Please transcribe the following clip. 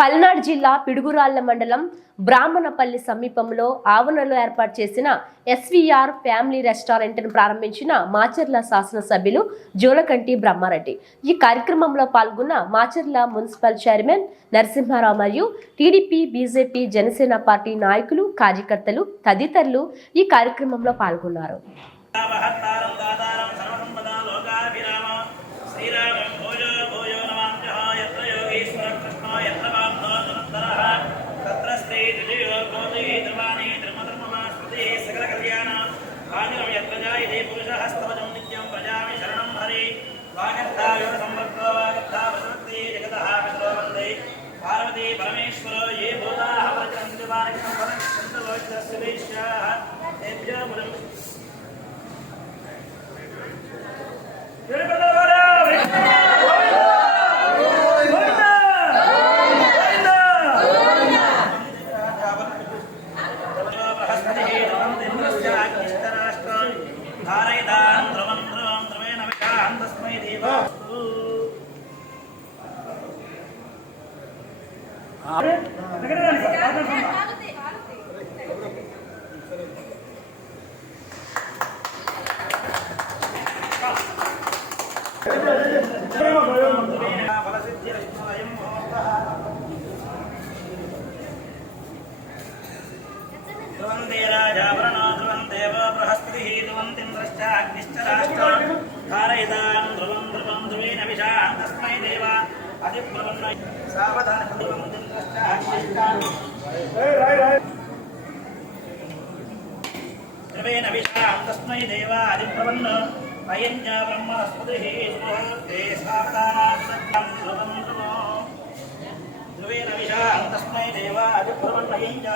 పల్నాడు జిల్లా పిడుగురాళ్ళ మండలం బ్రాహ్మణపల్లి సమీపంలో ఆవరణలో ఏర్పాటు చేసిన ఎస్వీఆర్ ఫ్యామిలీ రెస్టారెంట్ను ప్రారంభించిన మాచర్ల శాసనసభ్యులు జోలకంటి బ్రహ్మారెడ్డి. ఈ కార్యక్రమంలో పాల్గొన్న మాచర్ల మున్సిపల్ చైర్మన్ నరసింహారావు మరియు టీడీపీ బీజేపీ జనసేన పార్టీ నాయకులు కార్యకర్తలు తదితరులు ఈ కార్యక్రమంలో పాల్గొన్నారు. దివ్యోర్గోతి ధ్రువాణి ధర్మధర్మమా సకల కళ్యాణ భాగ్యం యత్ర జాయతే నిత్యం ప్రజామి శరణం హరి వాగర్థాయ సంవర్తో వాగర్థా ప్రసక్తి జగతః పితరో పార్వతీ పరమేశ్వరో ఏ భూతాः ప్రజంతి వారికి సంపదక్షంత ధ్రువంతే రాజావరణో ధ్రువం దేవో బృహస్పతిः ధ్రువంతింద్రశ్చ అగ్నిశ్చ ధ్రువం ధ్రువం ధ్రువేణ విషాం తస్మై దేవ అధిప్రవన్న సావధాన ధ్రువంతింద్రశ్చ అగ్నిశ్చ ధ్రువేణ విషాం తస్మై దేవ అధిప్రవన్న అయం చ బ్రహ్మస్పతిः స్మృతే సావధానాం ధ్రువం ధ్రువం ధ్రువేణ విషాం తస్మై దేవ చ